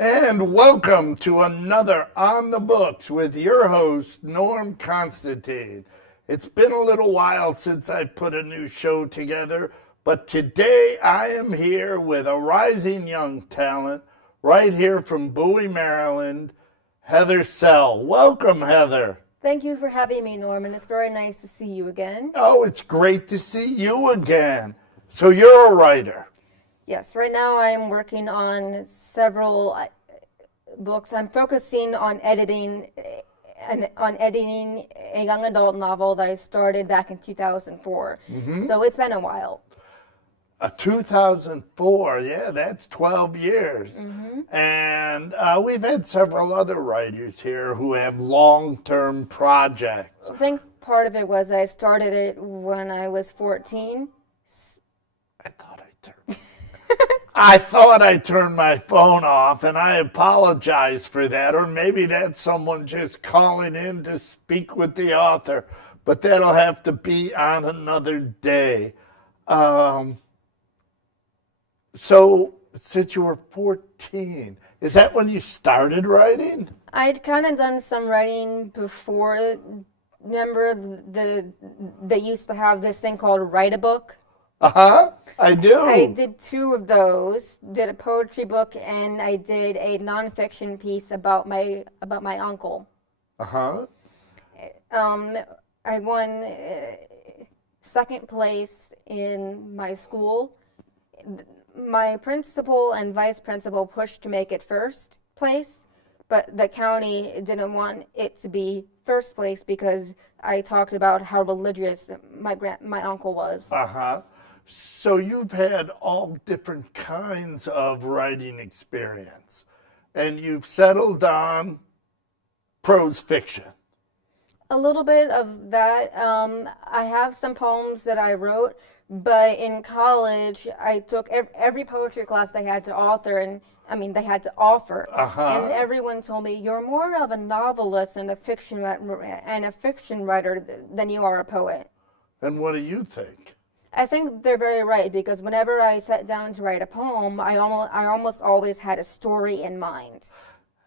And welcome to another On the Books with your host, Norm Constantine. It's been a little while since I put a new show together, but today I am here with a rising young talent right here from Bowie, Maryland, Heather Sell. Welcome, Heather. Thank you for having me, Norman. It's very nice to see you again. Oh, it's great to see you again. So you're a writer. Yes, right now I'm working on several books. I'm focusing on editing a young adult novel that I started back in 2004. So it's been a while. 2004, yeah, that's 12 years. And we've had several other writers here who have long-term projects. I think part of it was I started it when I was 14. I thought I turned my phone off, and I apologize for that. Or maybe that's someone just calling in to speak with the author, but that'll have to be on another day. So, since you were 14, is that when you started writing? I'd kind of done some writing before. Remember, they used to have this thing called Write a Book? Uh-huh, I do. I did two of those. Did a poetry book and I did a nonfiction piece about my uncle. Uh-huh. I won second place in my school. My principal and vice principal pushed to make it first place, but the county didn't want it to be first place because I talked about how religious my uncle was. Uh-huh. So you've had all different kinds of writing experience, and you've settled on prose fiction. A little bit of that. I have some poems that I wrote, but in college I took every poetry class they had to author, and they had to offer, and everyone told me you're more of a novelist and a fiction writer than you are a poet. And what do you think? I think they're very right because whenever I sat down to write a poem, I almost always had a story in mind.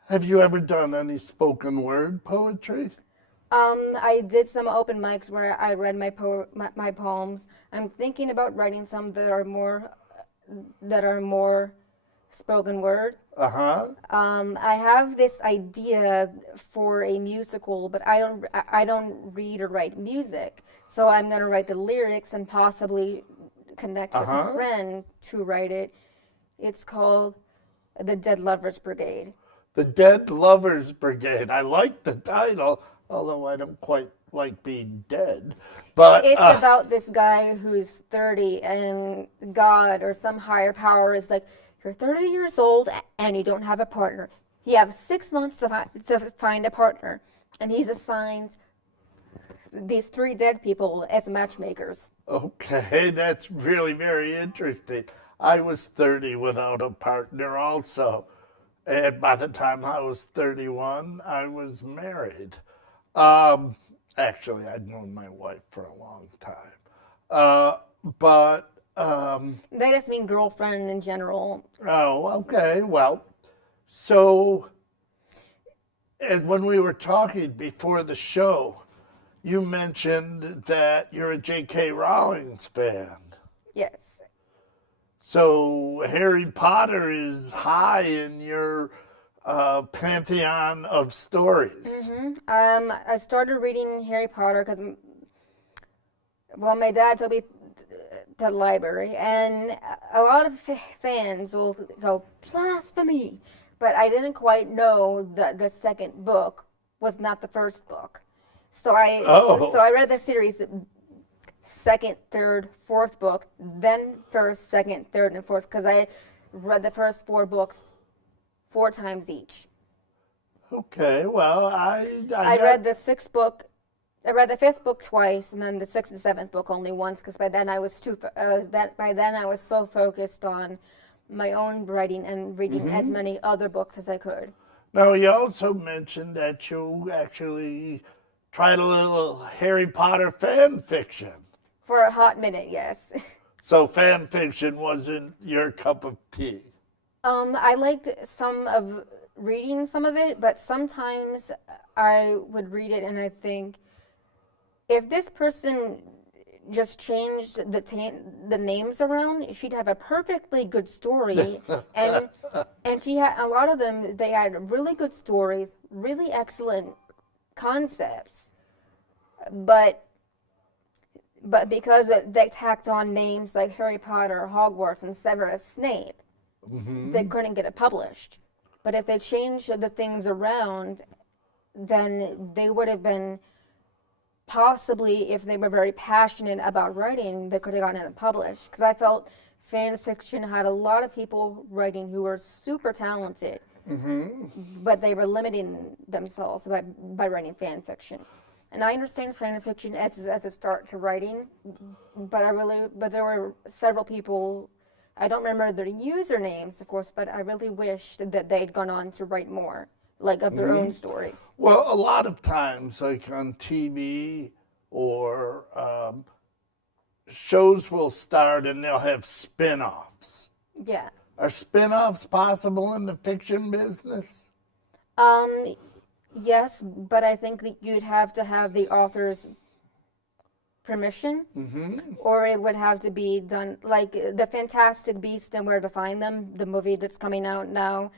Have you ever done any spoken word poetry? I did some open mics where I read my poems. I'm thinking about writing some that are more spoken word. I have this idea for a musical, but I don't read or write music. So I'm going to write the lyrics and possibly connect with a friend to write it. It's called The Dead Lovers Brigade. The Dead Lovers Brigade. I like the title, although I don't quite like being dead. But it's about this guy who's 30 and God or some higher power is like, you're 30 years old and you don't have a partner. You have 6 months to find a partner. And he's assigned these 3 dead people as matchmakers. Okay, that's really very interesting. I was 30 without a partner also. And by the time I was 31, I was married. Actually, I'd known my wife for a long time. But They just mean girlfriend in general. oh, okay. Well, so and when we were talking before the show, you mentioned that you're a J.K. Rowling fan. Yes. So Harry Potter is high in your pantheon of stories. I started reading Harry Potter because, well, my dad took me to the library, and a lot of fans will go, blasphemy! But I didn't quite know that the second book was not the first book. So I read the series second, third, fourth book, then first, second, third, and fourth, because I read the first 4 books 4 times each. Okay, well, I read the 6th book. I read the 5th book twice, and then the 6th and 7th book only once, because by then I was so focused on my own writing and reading as many other books as I could. Now, you also mentioned that you actually tried a little Harry Potter fan fiction. For a hot minute, yes. So fan fiction wasn't your cup of tea. I liked reading some of it, but sometimes I would read it and I think, if this person just changed the names around, she'd have a perfectly good story, and she had a lot of them. They had really good stories, really excellent concepts, but because they tacked on names like Harry Potter, Hogwarts, and Severus Snape, they couldn't get it published. But if they changed the things around, then they would have been, possibly, if they were very passionate about writing, they could have gotten it published. Because I felt fan fiction had a lot of people writing who were super talented, but they were limiting themselves by writing fan fiction. And I understand fan fiction as a start to writing, but there were several people. I don't remember their usernames, of course, but I really wish that they'd gone on to write more, like of their own stories. Well, a lot of times, like on TV or shows will start and they'll have spin-offs. Yeah. Are spin-offs possible in the fiction business? Yes, but I think that you'd have to have the author's permission, or it would have to be done like the Fantastic Beasts and Where to Find Them, the movie that's coming out now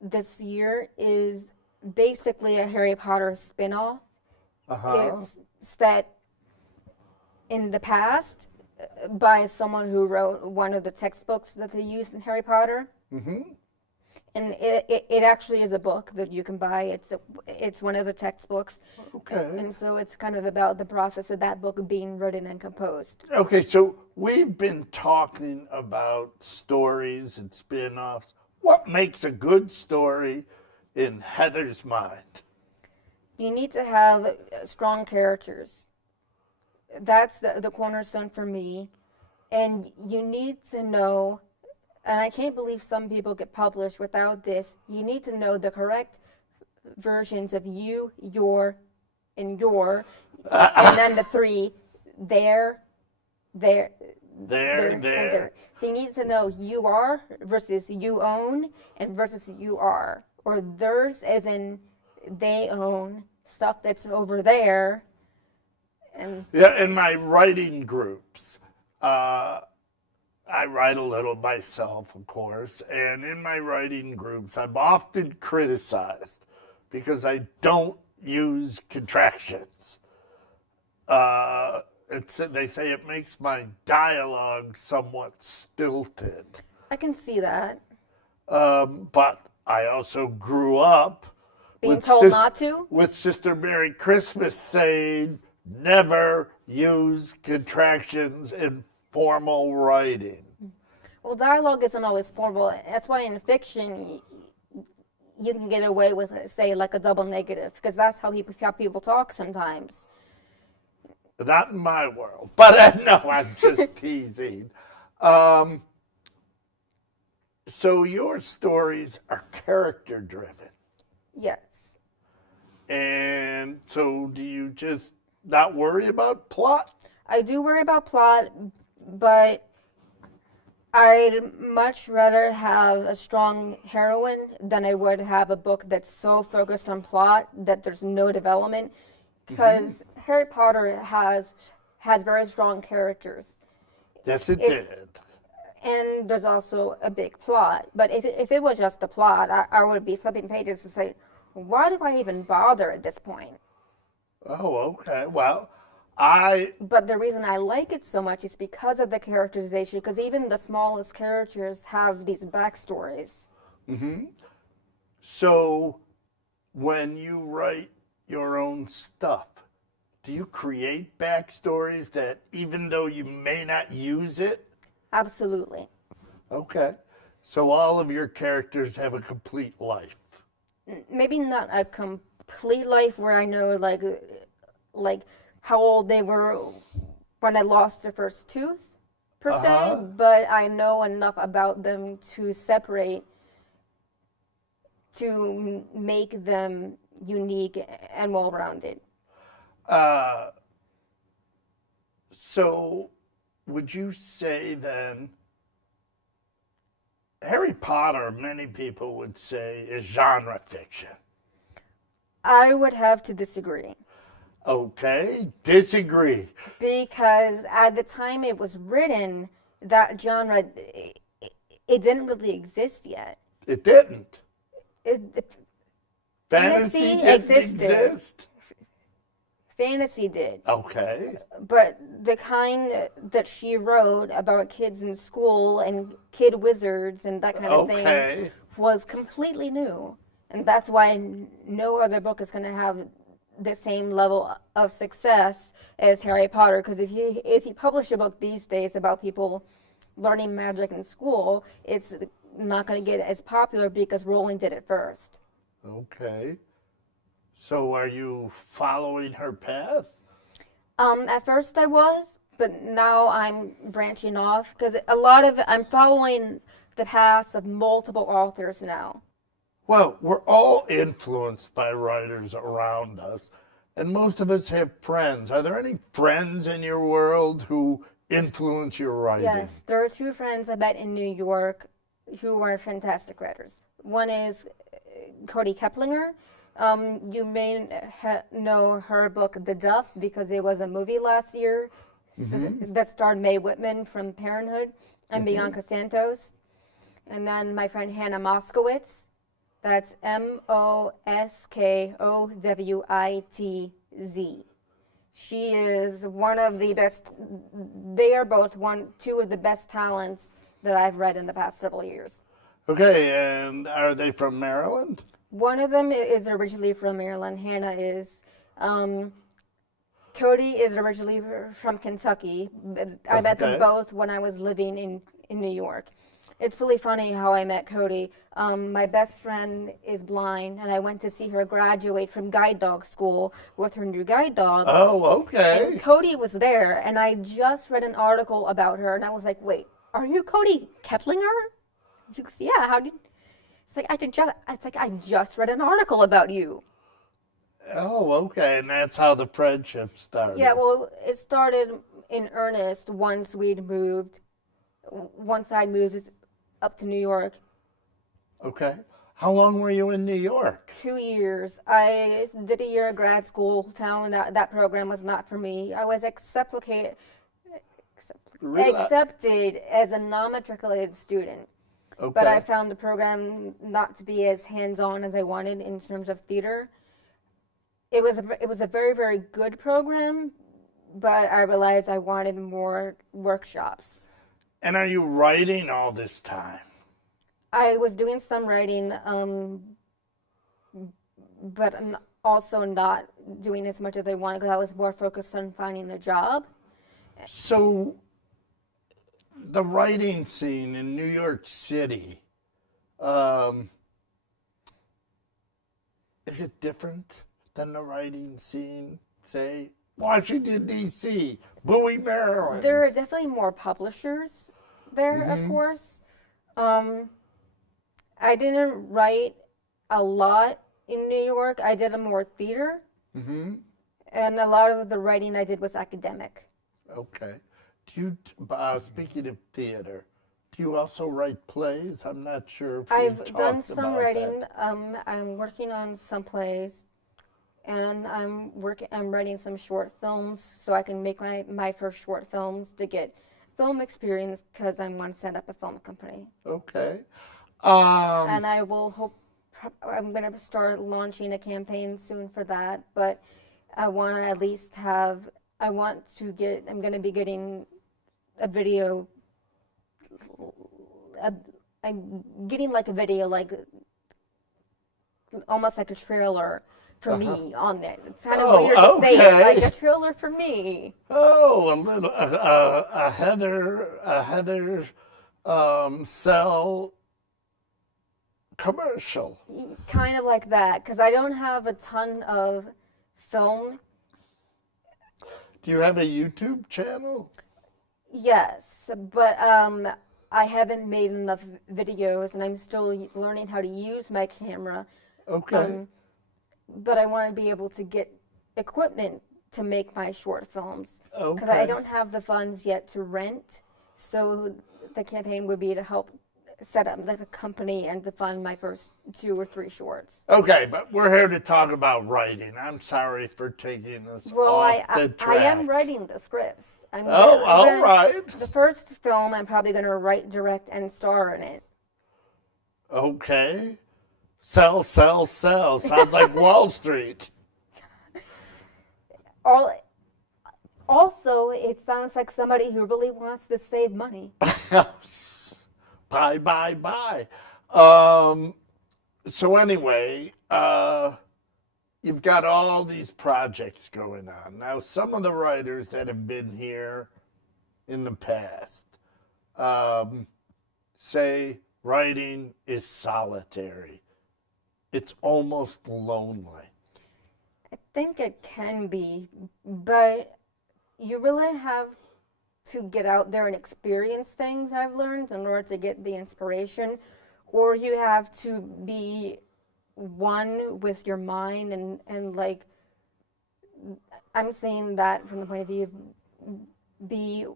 this year, is basically a Harry Potter spin-off. It's set in the past by someone who wrote one of the textbooks that they used in Harry Potter. And it actually is a book that you can buy. It's one of the textbooks. Okay. And so it's kind of about the process of that book being written and composed. Okay, so we've been talking about stories and spin-offs. What makes a good story in Heather's mind? You need to have strong characters. That's the cornerstone for me. And you need to know, and I can't believe some people get published without this, you need to know the correct versions of you, your, and then the three, there. There. And there. So you need to know you are versus you own and versus you are. Or theirs as in they own stuff that's over there. And Yeah, in my writing groups, I write a little myself, of course, and in my writing groups, I'm often criticized because I don't use contractions. They say it makes my dialogue somewhat stilted. I can see that. But I also grew up Being told not to? with Sister Mary Christmas saying, never use contractions in formal writing. Well, dialogue isn't always formal. That's why in fiction, you can get away with, say, like a double negative, because that's how people talk sometimes. Not in my world, but no, I'm just teasing. So your stories are character driven. Yes. And so do you just not worry about plot? I do worry about plot, but I'd much rather have a strong heroine than I would have a book that's so focused on plot that there's no development. Because Harry Potter has very strong characters. Yes, it did. And there's also a big plot. But if it was just a plot, I would be flipping pages and say, why do I even bother at this point? Oh, okay. Well, But the reason I like it so much is because of the characterization, because even the smallest characters have these backstories. So when you write your own stuff, do you create backstories that even though you may not use it? Absolutely. Okay. So all of your characters have a complete life. Maybe not a complete life where I know like how old they were when they lost their first tooth, per se, but I know enough about them to separate, to make them unique and well-rounded. So would you say then Harry Potter, many people would say, is genre fiction. I would have to disagree. Okay, disagree. Because at the time it was written, that genre, it didn't really exist yet. It didn't. Fantasy Fantasy didn't existed. exist. Fantasy did. Okay. But the kind that she wrote about kids in school and kid wizards and that kind of thing Okay. was completely new. And that's why no other book is going to have the same level of success as Harry Potter. Because if you publish a book these days about people learning magic in school, it's not going to get as popular because Rowling did it first. Okay. So are you following her path? At first I was, but now I'm branching off because I'm following the paths of multiple authors now. Well, we're all influenced by writers around us, and most of us have friends. Are there any friends in your world who influence your writing? Yes, there are two friends I met in New York who are fantastic writers. One is Cody Keplinger. You may know her book, The Duff, because there was a movie last year that starred Mae Whitman from Parenthood and Bianca Santos. And then my friend Hannah Moskowitz. That's Moskowitz. She is one of the best. They are both two of the best talents that I've read in the past several years. Okay, and are they from Maryland? One of them is originally from Maryland. Hannah is. Cody is originally from Kentucky. I met them both when I was living in New York. It's really funny how I met Cody. My best friend is blind, and I went to see her graduate from guide dog school with her new guide dog. Oh, okay. And Cody was there, and I just read an article about her, and I was like, wait, are you Cody Keplinger? She goes, yeah, how did... It's like, I just read an article about you. Oh, okay, and that's how the friendship started. Yeah, well, it started in earnest once I'd moved up to New York. Okay. How long were you in New York? 2 years. I did a year of grad school, found out that program was not for me. I was accepted as a non-matriculated student. Okay. But I found the program not to be as hands-on as I wanted in terms of theater. It was a very, very good program, but I realized I wanted more workshops. And are you writing all this time? I was doing some writing, but I'm also not doing as much as I wanted because I was more focused on finding a job. So, the writing scene in New York City, is it different than the writing scene, say, Washington, D.C., Bowie, Maryland? There are definitely more publishers there, of course. I didn't write a lot in New York. I did more theater. Mm-hmm. And a lot of the writing I did was academic. Okay. Do you, speaking of theater, do you also write plays? I'm not sure if I've we've done talked some about writing. that. I'm working on some plays, and I'm writing some short films so I can make my first short films to get film experience because I want to set up a film company. Okay. And I'm going to start launching a campaign soon for that, but I want to at least I'm going to be getting a video, I'm getting like a video, like almost like a trailer for me on there. It's kind of weird to say it, like a trailer for me. Oh, a little, a Heather Cell commercial. Kind of like that, because I don't have a ton of film. Do you have a YouTube channel? Yes, but I haven't made enough videos, and I'm still learning how to use my camera. Okay. But I want to be able to get equipment to make my short films. Because Okay. I don't have the funds yet to rent, so the campaign would be to help set up like a company and to fund my first 2 or 3 shorts. Okay, but we're here to talk about writing. I'm sorry for taking us Well, off the I track. am writing the scripts. Oh, all right. The first film, I'm probably going to write, direct, and star in it. Okay. Sell, sell, sell. Sounds like Wall Street. Also, it sounds like somebody who really wants to save money. Bye, bye, bye. So anyway, you've got all these projects going on. Now, some of the writers that have been here in the past say writing is solitary. It's almost lonely. I think it can be, but you really have to get out there and experience things, I've learned, in order to get the inspiration, or you have to be one with your mind and like, I'm saying that from the point of view of be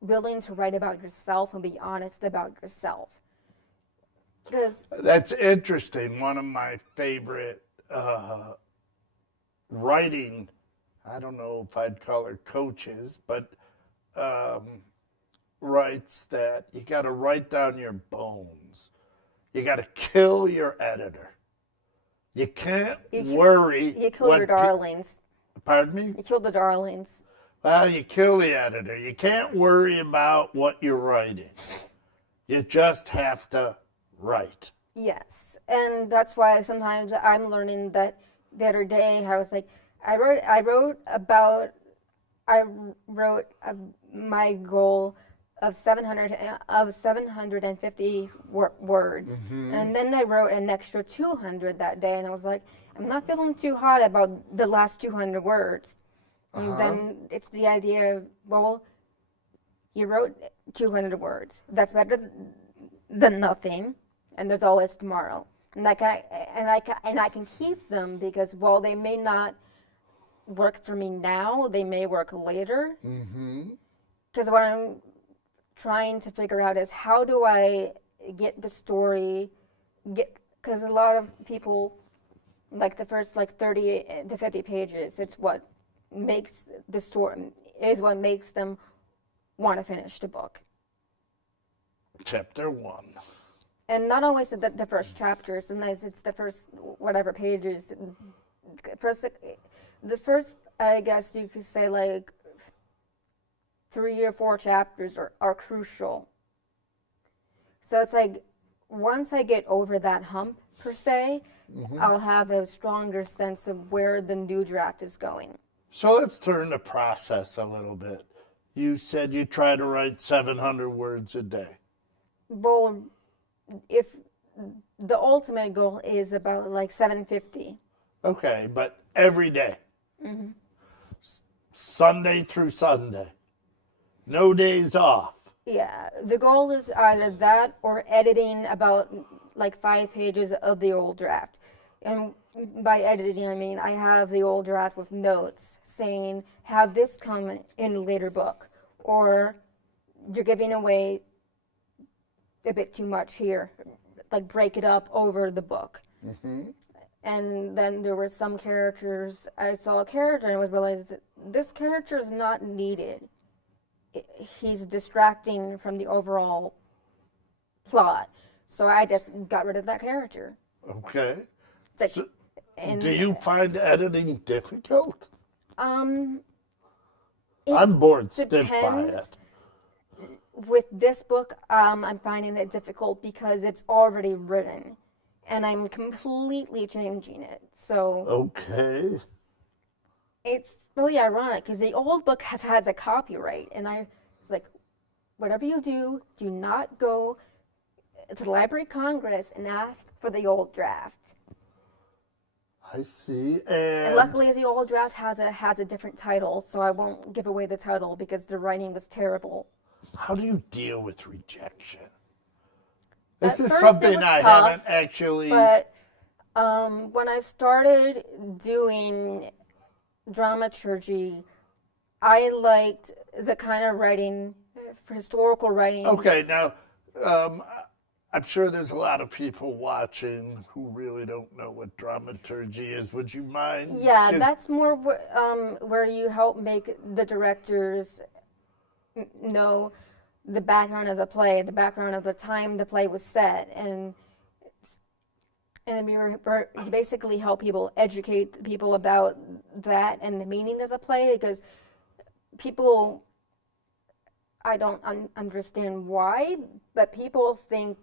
willing to write about yourself and be honest about yourself. Because That's interesting. One of my favorite writing, I don't know if I'd call her coaches, but writes that you got to write down your bones. You got to kill your editor. You can't worry. you kill your darlings. Pardon me? You kill the darlings. Well, you kill the editor. You can't worry about what you're writing. You just have to write. Yes, and that's why sometimes I'm learning that the other day I was like, I wrote my goal of 750 words, and then I wrote an extra 200 that day, and I was like, I'm not feeling too hot about the last 200 words. And then it's the idea of, well, you wrote 200 words. That's better than nothing, and there's always tomorrow. And I can keep them because while they may not work for me now, they may work later. Because what I'm trying to figure out is how do I get the story, because a lot of people, like the first 30 to 50 pages, it's what makes the story, is what makes them want to finish the book. Chapter 1. And not always the first chapter, sometimes it's the first whatever pages. The first, I guess you could say, 3 or 4 chapters are crucial. So it's like, once I get over that hump, per se, I'll have a stronger sense of where the new draft is going. So let's turn the process a little bit. You said you try to write 700 words a day. Well, if the ultimate goal is about 750. Okay, but every day. Sunday through Sunday. No days off. Yeah, the goal is either that or editing about 5 pages of the old draft. And by editing, I mean I have the old draft with notes saying, have this come in a later book, or you're giving away a bit too much here, break it up over the book. And then there were some characters, I saw a character and I was realized that this character is not needed. He's distracting from the overall plot. So I just got rid of that character. Okay. So, do you find editing difficult? I'm bored stiff by it. With this book, I'm finding it difficult because it's already written, and I'm completely changing it. So okay, it's really ironic because the old book has a copyright, and I was like, whatever you do, do not go to the Library of Congress and ask for the old draft. I see. And luckily, the old draft has a different title, so I won't give away the title because the writing was terrible. How do you deal with rejection? This At is first something it was I tough, haven't actually. But when I started doing dramaturgy, I liked the kind of writing, historical writing. Okay, now I'm sure there's a lot of people watching who really don't know what dramaturgy is. Would you mind? Yeah, just that's more where you help make the directors know the background of the play, the background of the time the play was set, and we basically help people educate people about that and the meaning of the play, because people, I don't understand why, but people think,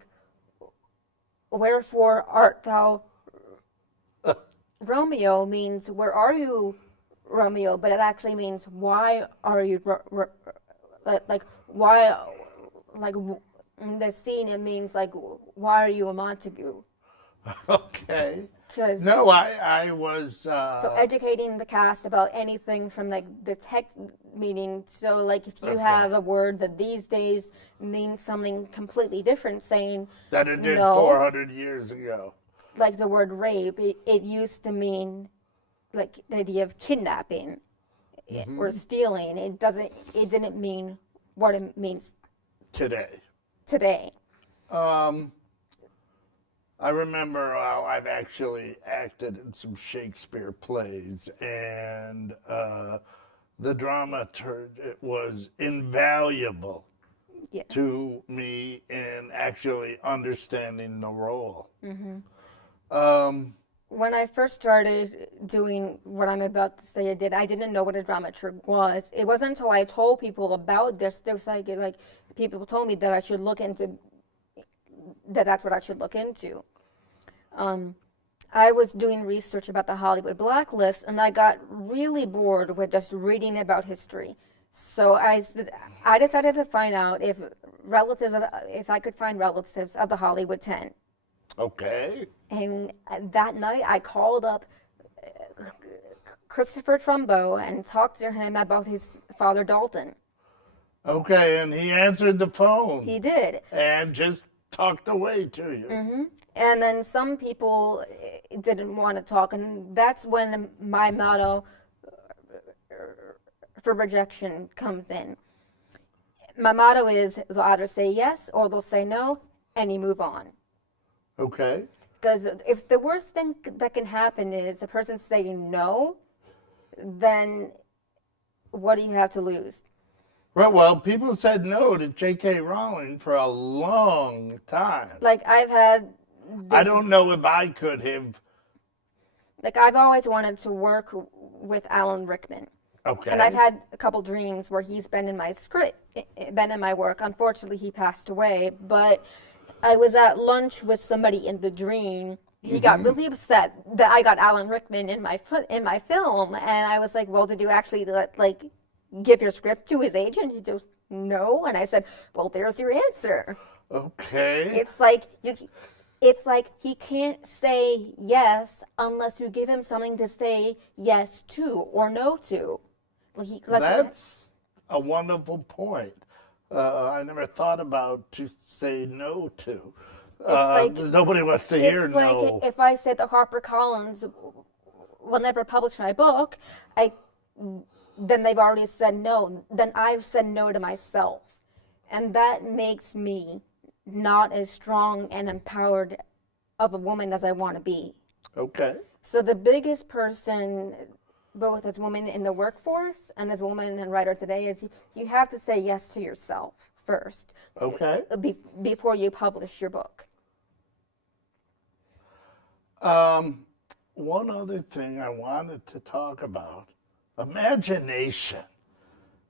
"Wherefore art thou Romeo?" means "Where are you, Romeo?" But it actually means "Why are you like why like the scene?" It means like "Why are you a Montague?" Okay. Because No, I was. so educating the cast about anything from like the text meaning. So like if you Okay. have a word that these days means something completely different, saying That it did no, 400 years ago. like the word rape, it used to mean like the idea of kidnapping or stealing. It didn't mean what it means Today. today. Um, I remember I've actually acted in some Shakespeare plays, and the dramaturg was invaluable Yeah. to me in actually understanding the role. Um, When I first started doing what I'm about to say I didn't know what a dramaturg was. It wasn't until I told people about this, there was like people told me that I should look into that's what I should look into. I was doing research about the Hollywood blacklist, and I got really bored with just reading about history. So I decided to find out if I could find relatives of the Hollywood 10. okay. And that night, I called up Christopher Trumbo and talked to him about his father Dalton. Okay, and he answered the phone He did. and just talked away to you. And then some people didn't want to talk, and that's when my motto for rejection comes in. My motto is they'll either say yes or they'll say no, and you move on. Okay. Because if the worst thing that can happen is a person saying no, then what do you have to lose? Right, well, people said no to J.K. Rowling for a long time. Like I've had I this, don't know if I could have. like I've always wanted to work with Alan Rickman. Okay. And I've had a couple dreams where he's been in my script, been in my work. Unfortunately, he passed away. But I was at lunch with somebody in the dream. He got really upset that I got Alan Rickman in my film, and I was like, "Well, did you actually give your script to his agent?" He goes, "No," and I said, "Well, there's your answer." Okay. It's like he can't say yes unless you give him something to say yes to or no to. That's a wonderful point. I never thought about to say no to. Nobody wants to hear it's like no. if I said that HarperCollins will never publish my book, then they've already said no. Then I've said no to myself, and that makes me not as strong and empowered of a woman as I want to be. Okay. So the biggest person, both as women in the workforce and as woman and writer today, is you have to say yes to yourself first. Okay. Before you publish your book. One other thing I wanted to talk about, imagination.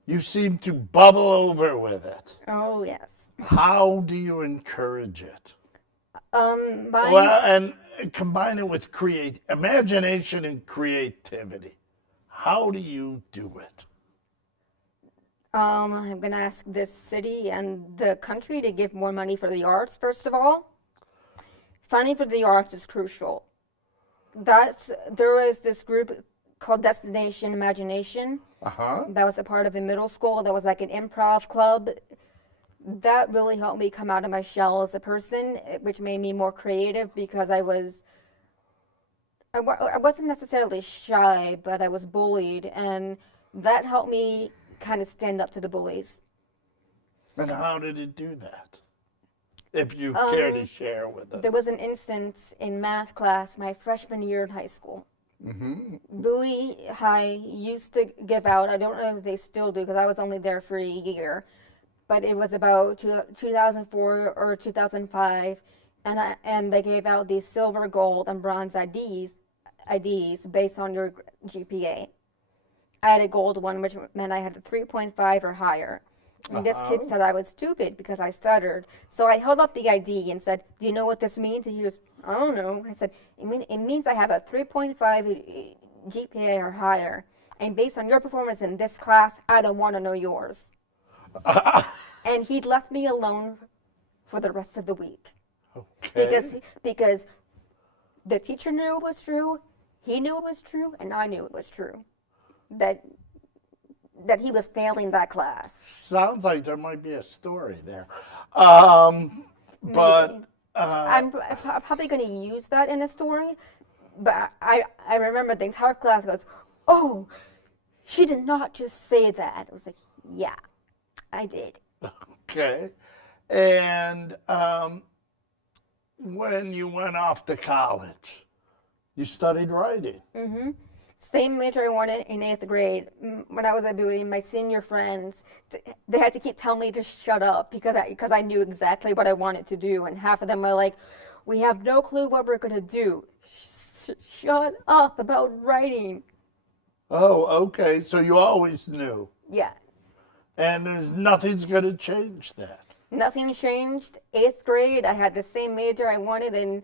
You seem to bubble over with it. Oh yes. How do you encourage it? Mine, Well, and combine it with imagination and creativity. How do you do it? I'm gonna ask this city and the country to give more money for the arts. First of all, funding for the arts is crucial. There was this group called Destination Imagination. That was a part of a middle school. That was like an improv club. That really helped me come out of my shell as a person, which made me more creative because I wasn't necessarily shy, but I was bullied, and that helped me kind of stand up to the bullies. And how did it do that? if you care to share with us. There was an instance in math class my freshman year in high school. Bowie High used to give out, I don't know if they still do because I was only there for a year, but it was about 2004 or 2005, and they gave out these silver, gold, and bronze IDs based on your GPA. I had a gold one, which meant I had a 3.5 or higher. And this kid said I was stupid because I stuttered. So I held up the ID and said, "Do you know what this means?" And he goes, "I don't know." I said, it means I have a 3.5 GPA or higher. And based on your performance in this class, I don't want to know yours." And he left me alone for the rest of the week. Okay. Because the teacher knew it was true, he knew it was true, and I knew it was true. That he was failing that class. Sounds like there might be a story there. But I'm probably going to use that in a story, but I remember the entire class goes, "Oh, she did not just say that." I was like, "Yeah, I did." okay. And when you went off to college, you studied writing. Same major I wanted in 8th grade. When I was at Bowie, my senior friends, they had to keep telling me to shut up because I knew exactly what I wanted to do. And half of them were like, "We have no clue what we're going to do. Shut up about writing." Oh, okay. So you always knew. Yeah. And nothing's going to change that. Nothing changed. 8th grade, I had the same major I wanted, and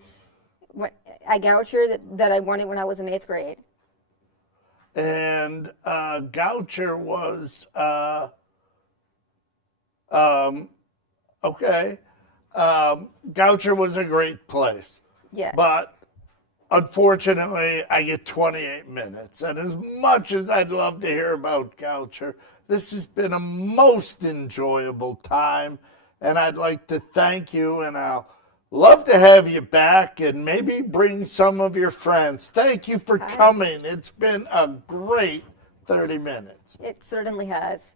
I Goucher that I wanted when I was in 8th grade. And Goucher was okay. Goucher was a great place. Yes. But unfortunately, I get 28 minutes. And as much as I'd love to hear about Goucher, this has been a most enjoyable time. And I'd like to thank you, and I'll love to have you back and maybe bring some of your friends. Thank you for coming. It's been a great 30 minutes. It certainly has.